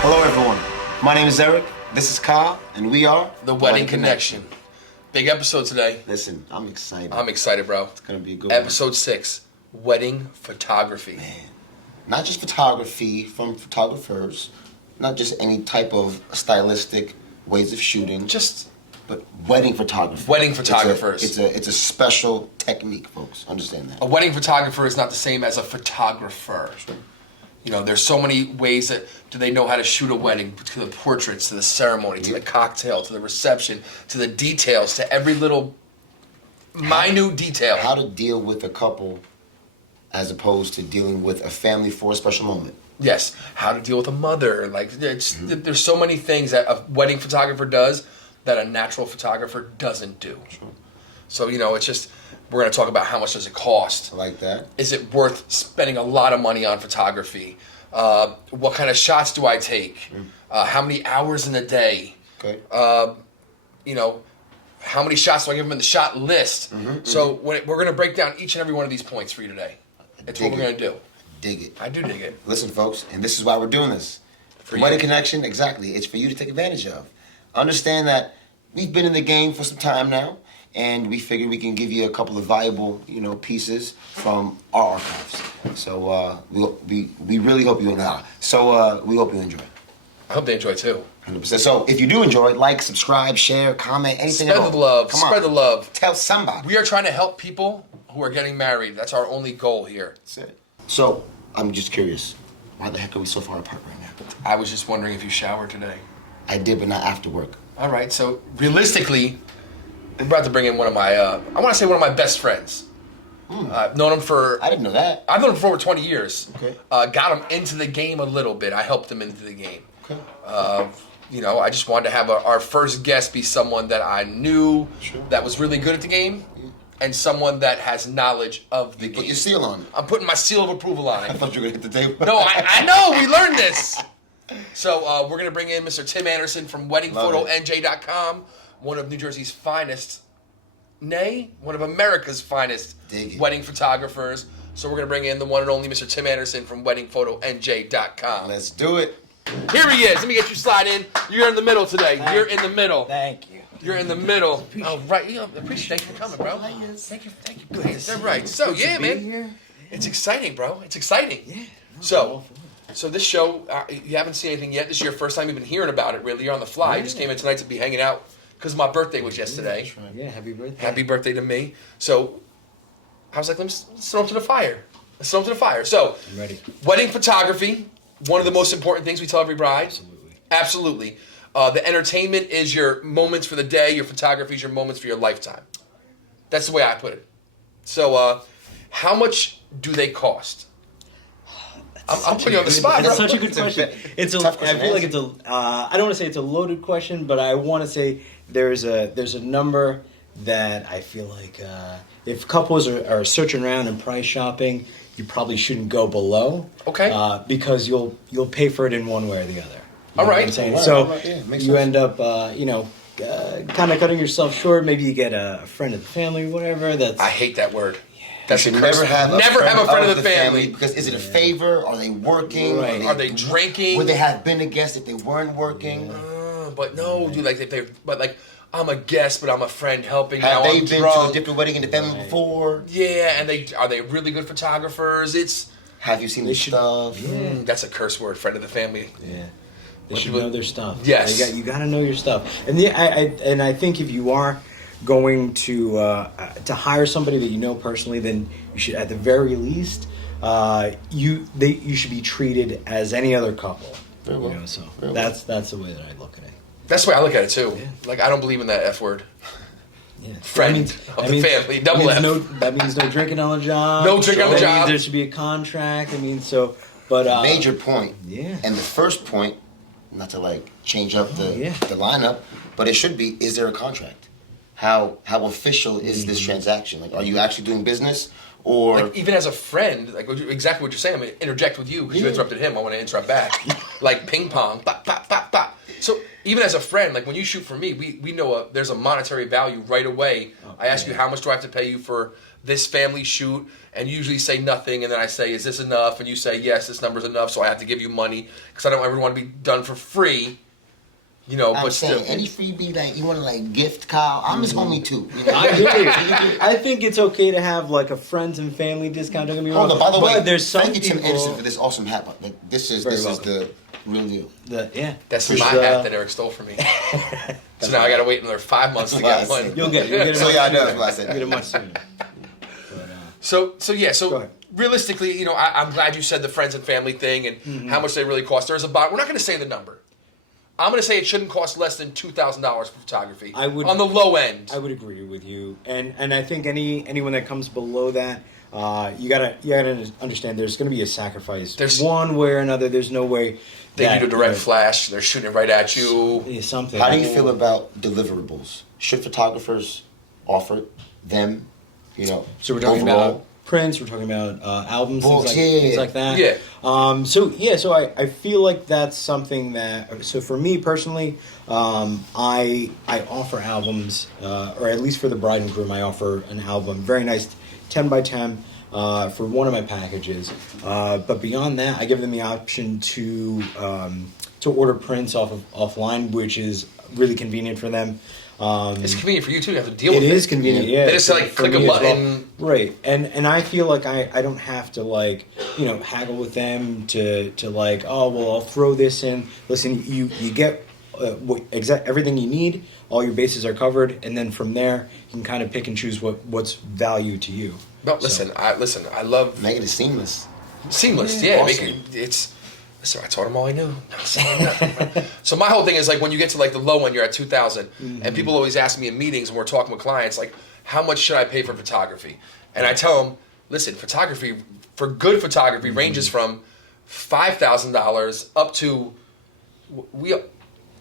Hello, everyone. My name is Eric. This is Kyle, and we are The Wedding Connection. Big episode today. Listen, I'm excited. I'm excited, bro. It's gonna be a good Episode 6, wedding photography. Man, not just photography from photographers, not just any type of stylistic ways of shooting, but wedding photography. Wedding photographers. It's a special technique, folks. Understand that. A wedding photographer is not the same as a photographer. Sure. You know, there's so many ways that do they know how to shoot a wedding, to the portraits, to the ceremony, to the cocktail, to the reception, to the details, to every little minute detail. How to deal with a couple as opposed to dealing with a family for a special moment. Yes, how to deal with a mother. Like, there's so many things that a wedding photographer does that a natural photographer doesn't do. Sure. So, you know, it's just, we're going to talk about how much does it cost. I like that. Is it worth spending a lot of money on photography? What kind of shots do I take? How many hours in a day? Okay. You know, how many shots do I give them in the shot list? So we're going to break down each and every one of these points for you today. That's what we're going to do. Dig it. I do dig it. Listen, folks, and this is why we're doing this. For The Wedding you. Connection, exactly. It's for you to take advantage of. Understand that we've been in the game for some time now, and we figured we can give you a couple of valuable, pieces from our archives. So we really hope you enjoy. We hope you enjoy. I hope they enjoy too. 100%. So if you do enjoy, like, subscribe, share, comment, anything Spread at all. the love. Come on. Spread the love. Tell somebody. We are trying to help people who are getting married. That's our only goal here. That's it. So I'm just curious, why the heck are we so far apart right now? I was just wondering if you showered today. I did, but not after work. All right, so realistically, we're about to bring in one of my, I want to say one of my best friends. I've known him for... I didn't know that. I've known him for over 20 years. Okay. Got him into the game a little bit. I helped him into the game. Okay. I just wanted to have our first guest be someone that I knew that was really good at the game and someone that has knowledge of the game. Put your seal on it. I'm putting my seal of approval on I it. thought you were going to hit the table. No, I know. We learned this. So we're going to bring in Mr. Tim Anderson from WeddingPhotoNJ.com, one of New Jersey's finest, one of America's finest wedding photographers. So we're going to bring in the one and only Mr. Tim Anderson from WeddingPhotoNJ.com. Let's do it. Here he is. Let me get you slide in. You're in the middle today. You're in the middle. Thank you. You're in the middle. Oh, right. Appreciate you for coming, bro. Thank you. That's right. So, yeah, man. It's exciting, bro. It's exciting. Yeah. So this show, you haven't seen anything yet. This is your first time even hearing about it, really. You're on the fly. You just came in tonight to be hanging out because my birthday was yesterday. Yeah, happy birthday. Happy birthday to me. So I was like, let's throw him to the fire. So, I'm ready. Wedding photography, one of the most important things we tell every bride. Absolutely. The entertainment is your moments for the day. Your photography is your moments for your lifetime. That's the way I put it. So how much do they cost? I'm putting you on the spot, bro. That's such a good question. I feel like it's a. I don't want to say it's a loaded question, but I want to say there's a number that I feel like if couples are searching around and price shopping, you probably shouldn't go below. Okay. Because you'll pay for it in one way or the other. All right. What I'm saying? Right, So right, yeah, makes you sense. end up kind of cutting yourself short. Maybe you get a friend of the family, whatever. That's I hate that word. That's You a should curse. never have a friend of the family. because is it a favor? Are they working? Right. Are they drinking? Would they have been a guest if they weren't working? But no, dude. I'm a guest, but I'm a friend helping. Have now they I'm been drunk. to a different wedding in the family before? Yeah, and are they really good photographers? Have you seen the stuff? That's a curse word. Friend of the family. Yeah. They What should do you- know their stuff. Yes. You got to know your stuff. And I think if you are going to hire somebody that you know personally, then you should at the very least you should be treated as any other couple. Very well. So Very that's the way that I look at it. That's the way I look at it too. Yeah. Like I don't believe in that F word. Yeah. Friend of the family, double F. That means no drinking on the job. No drinking on the That means job. there should be a contract. But Major point. Yeah. And the first point, not to change up the lineup, but it should be: is there a contract? How official is this transaction? Are you actually doing business, or Even as a friend, exactly what you're saying. I'm gonna interject with you because you interrupted him. I want to interrupt back. Like ping pong, pop, pop, pop, pop. So even as a friend, like when you shoot for me, we know there's a monetary value right away. I ask you, how much do I have to pay you for this family shoot? And you usually say nothing, and then I say, is this enough? And you say, yes, this number's enough, so I have to give you money because I don't ever want to be done for free. You know, I'm but saying, still. any freebie like you want to like gift Kyle, I'm his homie too. You know? I think it's okay to have like a friends and family discount. Don't get me wrong. Hold on, by the way, there's some thank you Tim people. Anderson for this awesome hat. Like, this is the real deal. That's my hat that Eric stole from me. So now I got to wait another 5 months to get one. You'll get it. So yeah, I know that's what I said. You'll get it much sooner. So Go ahead. realistically, you know, I'm glad you said the friends and family thing and how much they really cost. There's a bot. We're not going to say the number. I'm going to say it shouldn't cost less than $2,000 for photography. I would, on the low end. I would agree with you, and I think anyone that comes below that, you gotta understand there's going to be a sacrifice. There's one way or another. There's no way. They need a direct flash. They're shooting it right at you. Something. How do you feel about deliverables? Should photographers offer them? You know, so we're talking overall? about prints. We're talking about albums, Books, things like that. Yeah. So I feel like that's something that. So for me personally, I offer albums, or at least for the bride and groom, I offer an album, very nice, 10 by 10. For one of my packages, but beyond that, I give them the option to order prints offline, which is really convenient for them. It's convenient for you too. You have to deal with it. It is convenient, yeah. They just like click a button, right? And I feel like I don't have to like haggle with them to like, oh well, I'll throw this in. Listen, you get everything you need. All your bases are covered, and then from there you can kind of pick and choose what's value to you. No, listen, I love making it seamless. Seamless, yeah. Awesome. Listen, I taught them all I knew. So my whole thing is like when you get to like the low end, you're at 2,000, and people always ask me in meetings when we're talking with clients like, how much should I pay for photography? And I tell them, listen, photography for good photography ranges from $5,000 up to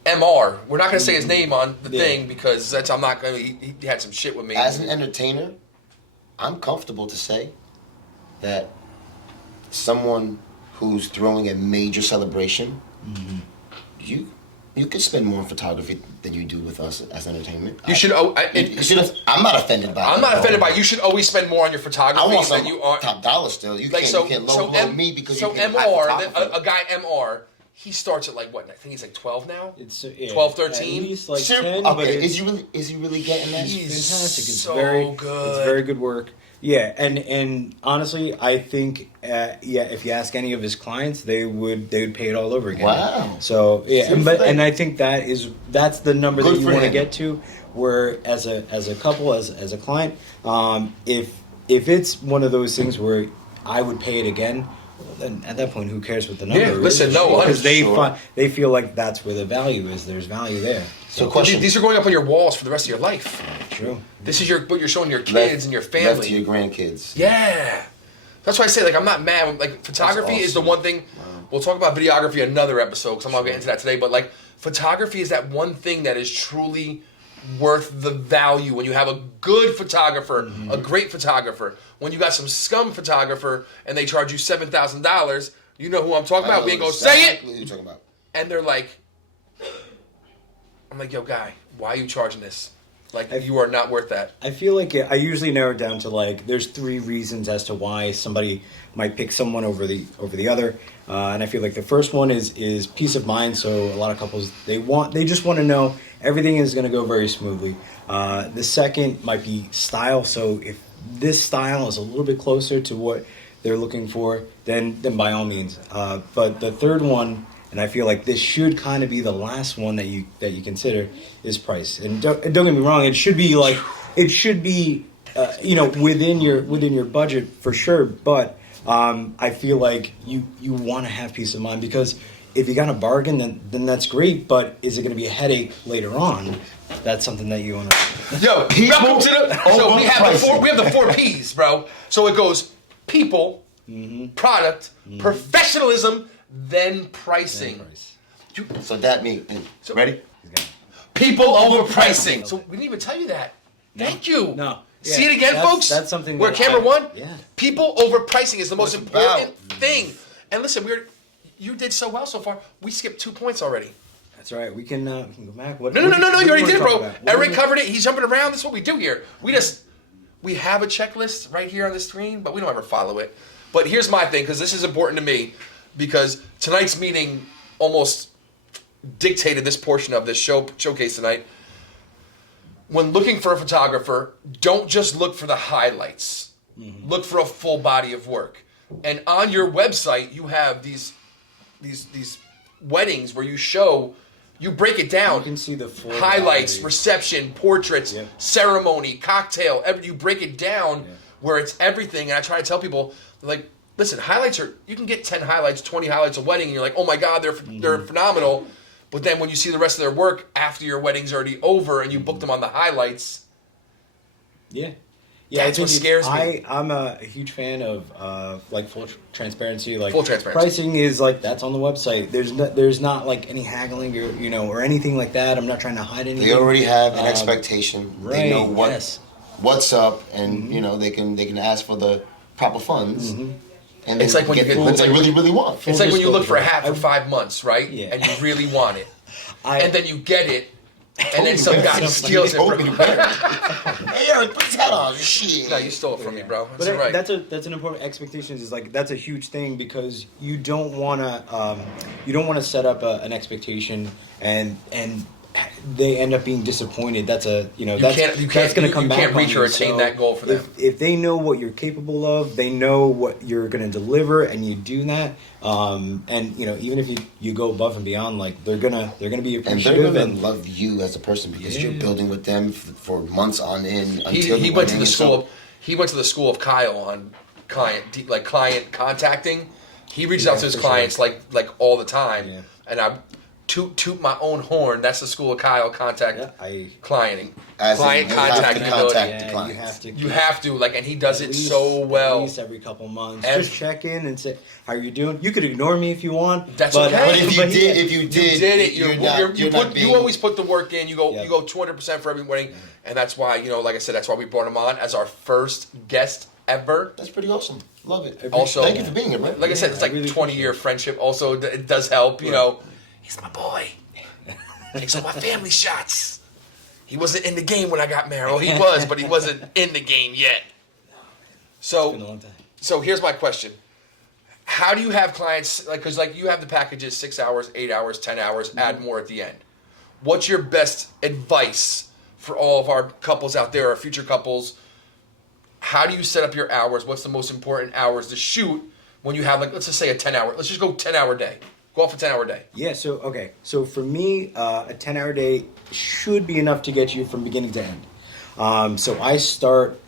MR. We're not going to say his name on the thing because I'm not going to. He had some shit with me. As an entertainer, I'm comfortable to say that someone who's throwing a major celebration, you could spend more on photography than you do with us as entertainment. You should. I'm not offended by it. I'm not offended by it. You should always spend more on your photography I want some than you are. top dollar still. You like, can't low me because you can't MR, a guy MR, he starts at like what? I think he's like 12 now. It's 12, 13. At least like sure, 10. Okay, but is he really getting that? He's fantastic. It's so very good. It's very good work. Yeah, and honestly, I think if you ask any of his clients, they would pay it all over again. Wow. So and I think that's the number Good that you for want to him. get to. Where as a couple, as a client, if it's one of those things where I would pay it again, well, then at that point, who cares what the number is? Listen, no, because sure. they feel like that's where the value is. There's value there. So question. These are going up on your walls for the rest of your life. True. This is what you're showing your kids and your family. Left to your grandkids. Yeah. That's why I say, like, I'm not mad. Like, photography is the one thing. Wow. We'll talk about videography another episode because I'm not going to get into that today. But, like, photography is that one thing that is truly worth the value. When you have a good photographer, a great photographer, when you got some scum photographer and they charge you $7,000, you know who I'm talking about. We ain't going to say it. What are you talking about? And they're like, I'm like, yo, guy, why are you charging this? Like, you are not worth that. I feel like I usually narrow it down to like there's 3 reasons as to why somebody might pick someone over the other, and I feel like the first one is peace of mind. So a lot of couples they just want to know everything is going to go very smoothly. The second might be style. So if this style is a little bit closer to what they're looking for, then by all means. But the third one, and I feel like this should kind of be the last one that you consider, is price. And don't get me wrong, it should be within your budget for sure. But I feel like you want to have peace of mind, because if you got a bargain, then that's great. But is it going to be a headache later on? That's something that you want to. Yo, welcome to the. So we have the 4 P's, bro. So it goes people, product, professionalism, then pricing. So that means ready? People over pricing. So we didn't even tell you that. Thank you. No. See it again, folks? That's something. We're camera one. Yeah. People over pricing is the most What's important thing. And listen, you did so well so far. We skipped 2 points already. That's right. We can go back. What, No. what You do already wanna did, talk bro. about? What Eric do we- covered it. He's jumping around. That's what we do here. We have a checklist right here on the screen, but we don't ever follow it. But here's my thing, because this is important to me, because tonight's meeting almost dictated this portion of this showcase tonight. When looking for a photographer, don't just look for the highlights. Mm-hmm. Look for a full body of work. And on your website, you have these weddings where you break it down. You can see the full highlights, body. reception, portraits, ceremony, cocktail. You break it down where it's everything. And I try to tell people, like, listen, highlights you can get 10 highlights, 20 highlights a wedding, and you're like, oh my God, they're phenomenal. But then when you see the rest of their work after your wedding's already over and you book them on the highlights, that's what scares me. I'm a huge fan of like full transparency. Like full transparency. Pricing is like that's on the website. There's not like any haggling or anything like that. I'm not trying to hide anything. They already have an expectation. Right. They know what's up, and they can ask for the proper funds. Mm-hmm. And it's like when they really want. It's like when you look for a hat for 5 months, right? Yeah. And you really want it, and then you get it. And then some guy steals it from you. Hey, Eric, put his hat on. Shit. No, you stole it from me, bro. That's right. That's an important expectation. Is like that's a huge thing because you don't want to set up an expectation and they end up being disappointed. That's going to come back. You can't reach or you. attain that goal for them. If they know what you're capable of, they know what you're going to deliver, and you do that. And even if you go above and beyond, like they're gonna be appreciative and they're gonna love you as a person because you're building with them for months on end. He went to the school. He went to the school of Kyle on client contacting. He reaches out to his clients like all the time, and I toot my own horn. That's the school of Kyle client contacting ability. You have to and he does it so well. At least every couple months, just check in and say how you doing. You could ignore me if you want. That's okay. But if you did it. You always put the work in. You go 200% for every wedding, and that's why like I said, that's why we brought him on as our first guest ever. That's pretty awesome. Love it. Also, thank you for being here, man. Like I said, it's like really 20-year friendship. Also, it does help. He's my boy. Takes all my family shots. He wasn't in the game when I got married. Well, he was, but he wasn't in the game yet. So here's my question. How do you have clients, because you have the packages 6 hours, 8 hours, 10 hours, add more at the end. What's your best advice for all of our couples out there, our future couples? How do you set up your hours? What's the most important hours to shoot when you have, let's just say a 10-hour, let's just go 10-hour day. Go off a 10-hour day. Yeah, so for me, a 10-hour day should be enough to get you from beginning to end. So I start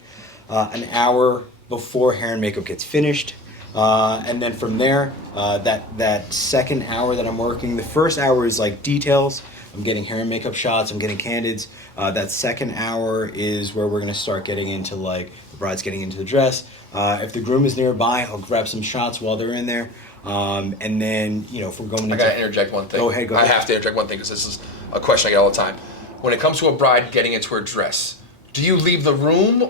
an hour before hair and makeup gets finished. And then from there, that second hour that I'm working, the first hour is like details. I'm getting hair and makeup shots. I'm getting candids. That second hour is where we're going to start getting into the bride's getting into the dress. If the groom is nearby, I'll grab some shots while they're in there. And then, if we're going I got to interject one thing. Go ahead. I have to interject one thing because this is a question I get all the time. When it comes to a bride getting into her dress, do you leave the room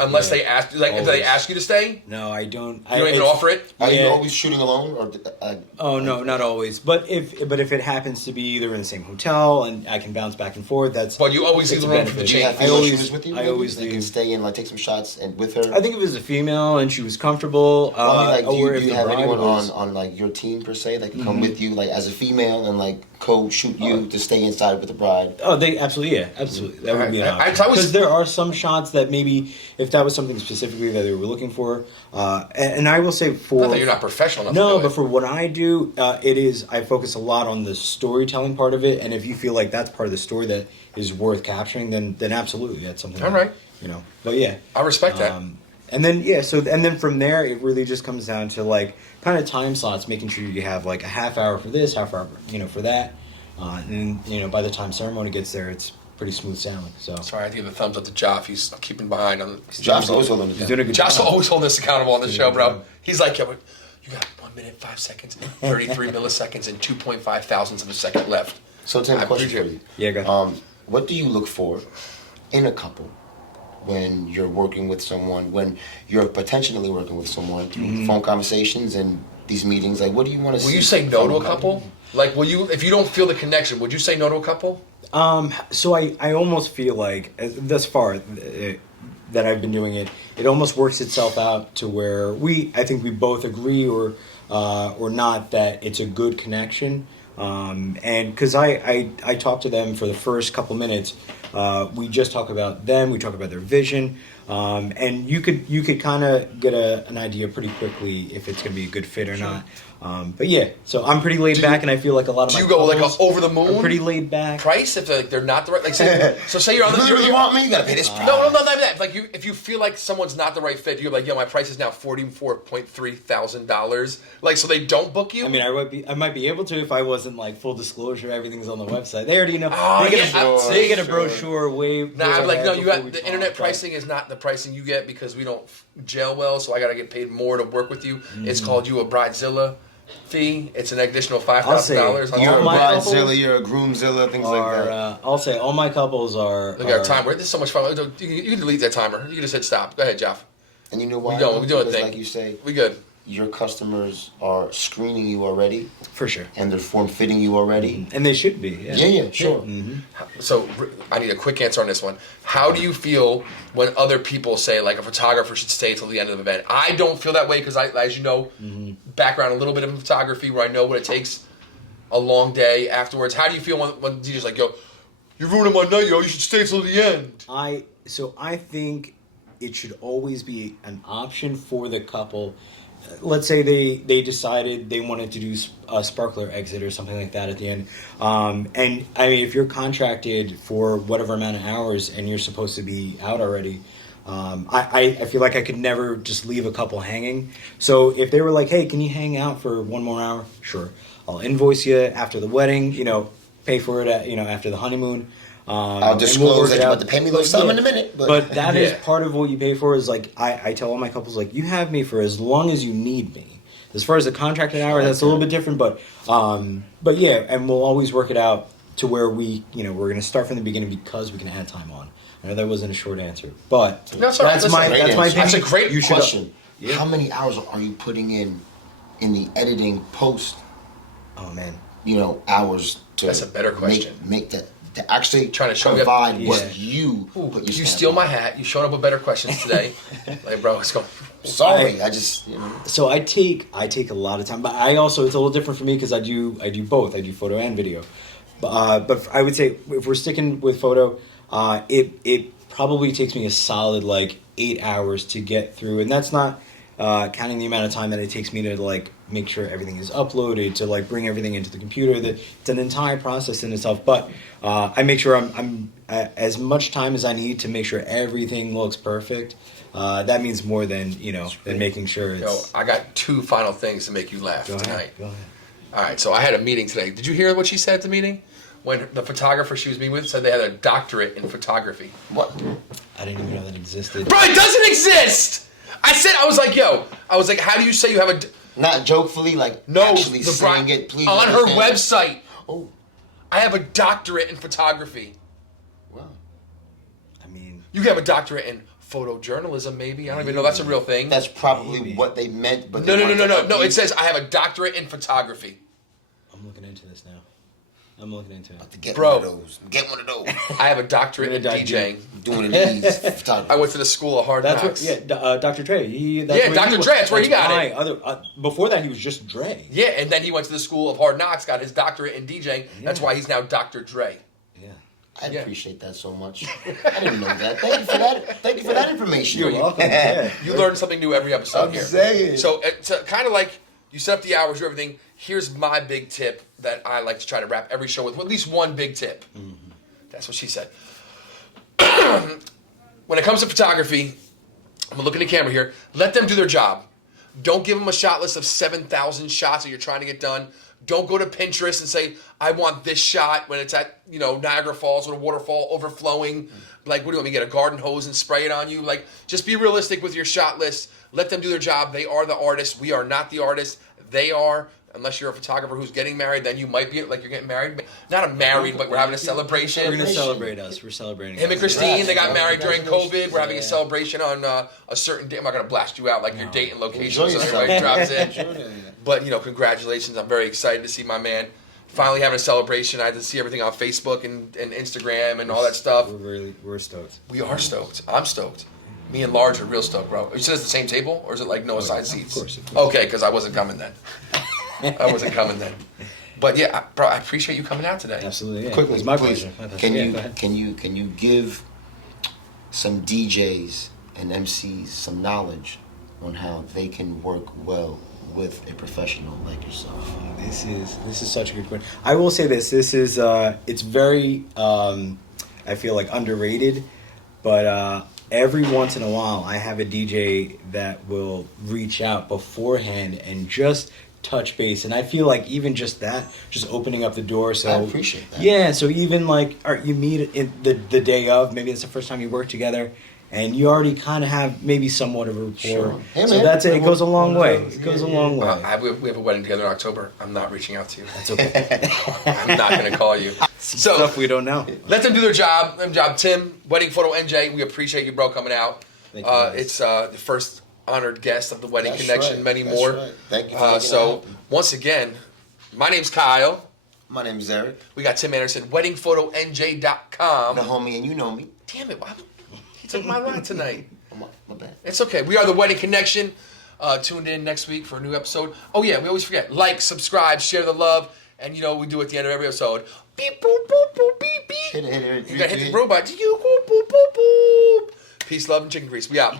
unless they ask if they ask you to stay? No, I don't. You don't even offer it? Are you always shooting alone or Oh no, not always. But if it happens to be either in the same hotel and I can bounce back and forth, that's. But you always leave the room for the Do you change. have female shooters with you? I always they can stay in, take some shots and with her. I think if it was a female and she was comfortable. Do you have anyone on your team per se that can come with you as a female and co-shoot you to stay inside with the bride? Oh, they absolutely. That would be an option. Because there are some shots that maybe if that was something specifically that they were looking for, and I will say Not that you're not professional enough. No, but for what I do, I focus a lot on the storytelling part of it, and if you feel like that's part of the story that is worth capturing, then absolutely that's something. All right. But yeah, I respect that. And then from there, it really just comes down to kind of time slots, making sure you have a half hour for this, half hour for that, and by the time ceremony gets there, it's pretty smooth sailing. So sorry, I give a thumbs up to Joff. He's keeping behind on. Joff's always holding He's doing a good job. Joff's always holding us accountable on the show, bro. He's like, but you got 1 minute 5 seconds and 33 milliseconds and 2.5 thousandths of a second left. So, Tim, question for you. Yeah, go ahead. What do you look for in a couple when you're working with someone, when you're potentially working with someone through phone conversations and these meetings? Like, what do you want to see? Will you say no to a couple? Like, will you, if you don't feel the connection, would you say no to a couple? So I almost feel like thus far that I've been doing it, it almost works itself out to where I think we both agree or not that it's a good connection. And because I talk to them for the first couple minutes, we just talk about them, we talk about their vision, and you could kind of get an idea pretty quickly if it's going to be a good fit or not. But yeah, so I'm pretty laid back, and I feel like a lot of do my you go like couples over the moon? are pretty laid back. Price if they're not the right, like say, so say you're on the You really want me? You gotta pay this price. no, not even that. Like if you feel like someone's not the right fit, you're like, yo, my price is now $44,300. Like, so they don't book you. I mean, I might be able to if I wasn't like full disclosure. Everything's on the website. They already know. Oh, they get yeah, they get a brochure way. Nah, I'm like, no, you before got we the talk, internet but- pricing is not the pricing you get because we don't gel well, so I gotta get paid more to work with you. It's called you a Bridezilla fee. It's an additional $5,000. You're a All my bridezilla, couples you're a groomzilla, things like that. I'll say all my couples are. Look at our timer. This is so much fun. You can delete that timer. You can just hit stop. Go ahead, Jeff. And you know why? We doing a Because thing. like you say, We good. your customers are screening you already, for sure, and they're form-fitting you already. and they should be. Yeah, Yeah, sure. So I need a quick answer on this one. How do you feel when other people say like a photographer should stay till the end of the event? I don't feel that way because I, as you know, background a little bit of photography where I know what it takes a long day afterwards. How do you feel when DJ's like, yo, you're ruining my night, yo, you should stay till the end? I think it should always be an option for the couple. Let's say they decided they wanted to do a sparkler exit or something like that at the end. And I mean, if you're contracted for whatever amount of hours and you're supposed to be out already, I feel like I could never just leave a couple hanging. So if they were like, hey, can you hang out for one more hour? Sure. I'll invoice you after the wedding, pay for it after the honeymoon. I'll disclose that you're about to pay me a little something in a minute. But that is part of what you pay for is like, I tell all my couples, like, you have me for as long as you need me. As far as the contracted hours, that's a little bit different, but yeah, and we'll always work it out to where we're going to start from the beginning because we can add time on. I know that wasn't a short answer, but That's all right. that's my opinion. That's a great question. How many hours are you putting in the editing post? Oh man, hours to. That's a better question. Make that. To actually Trying to show provide you- what you put your You stamp steal on. my hat. You showed up with better questions today. Like, bro, it's going. Sorry, I just So I take a lot of time, but I also, it's a little different for me because I do both. I do photo and video. But I would say if we're sticking with photo, it probably takes me a solid 8 hours to get through, and that's not counting the amount of time that it takes me to make sure everything is uploaded, to bring everything into the computer. That it's an entire process in itself. But I make sure I'm as much time as I need to make sure everything looks perfect. That means more than than making sure it's. Yo, I got two final things to make you laugh Go tonight. ahead. Go ahead. All right, so I had a meeting today. Did you hear what she said at the meeting? When the photographer she was meeting with said they had a doctorate in photography. what? I didn't even know that existed. Bro, it doesn't exist! I was like, how do you say you have a... Not jokefully, actually saying it. Please on her understand. website. Oh, I have a doctorate in photography. wow. I mean, You have a doctorate in photojournalism, maybe. I don't even know that's a real thing. That's probably Maybe. what they meant. But No. they It says I have a doctorate in photography. I'm looking into this now. I'm looking into it. to get Bro. one of those. Get one of those. I have a doctorate in You're gonna die, DJing. Doing it photography. I went to the school of hard That's knocks. what, Dr. Dre. Yeah, Dr. Dre, that's where he got it. Before that, he was just Dre. Yeah, and then he went to the school of hard knocks, got his doctorate in DJing. That's Yeah. why he's now Dr. Dre. Yeah. I Yeah. appreciate that so much. I didn't know that. Thank you for that. Thank you for that information. You're welcome. Yeah. You learn something new every episode I'm here. saying. So it's kind of like you set up the hours, do everything. Here's my big tip that I like to try to wrap every show with at least one big tip. Mm-hmm. That's what she said. When it comes to photography, I'm gonna look in the camera here. Let them do their job. Don't give them a shot list of 7,000 shots that you're trying to get done. Don't go to Pinterest and say, I want this shot when it's at, Niagara Falls with a waterfall overflowing. Like, what do you want me to get a garden hose and spray it on you? Like, just be realistic with your shot list. Let them do their job. They are the artists. We are not the artists. They are. Unless you're a photographer who's getting married, then you might be like you're getting married. Not a married, but we're having a celebration. We're gonna celebrate us. We're celebrating Him and us. Christine, they got married during Congratulations. COVID. We're having a celebration on a certain day. I'm not gonna blast you out like your date and location, Enjoy so yourself. everybody drops in. But congratulations! I'm very excited to see my man finally having a celebration. I had to see everything on Facebook and Instagram and all that stuff. We're stoked. We are stoked. I'm stoked. Me and Large are real stoked, bro. You said it's the same table, or is it like no assigned seats? Of course. Okay, because I wasn't coming then. But yeah, bro, I appreciate you coming out today. Absolutely. Yeah. Quickly, It's my please, pleasure. My pleasure. Can Yeah, you go ahead. can you give some DJs and MCs some knowledge on how they can work well with a professional like yourself? This is such a good point. I will say this. This is it's very I feel like underrated, but every once in a while I have a DJ that will reach out beforehand and just touch base, and I feel like even just that, just opening up the door. So I appreciate that. Yeah, so even like, all right, you meet in the day of, maybe it's the first time you work together, and you already kind of have maybe somewhat of a rapport. Sure. Hey, So man. that's it. It goes a long way. It goes a long way. We have a wedding together in October. I'm not reaching out to you. That's okay. I'm not going to call you. So Stuff we don't know. let them do their job. Tim, Wedding Photo NJ, we appreciate you, bro, coming out. Thank you, guys. It's the first honored guest of the Wedding That's Connection. right. Many That's more. right. Thank you for making it So happen. once again, my name's Kyle. My name is Eric. We got Tim Anderson, weddingphotonj.com. The homie, and you know me. Damn it, he took my line tonight. My bad. It's okay. We are the Wedding Connection. Tuned in next week for a new episode. Oh yeah, we always forget. Like, subscribe, share the love, and we do at the end of every episode. Beep boop boop boop beep beep. Hit it. You gotta hit the robot. You boop boop boop boop. Peace, love, and chicken grease. We out.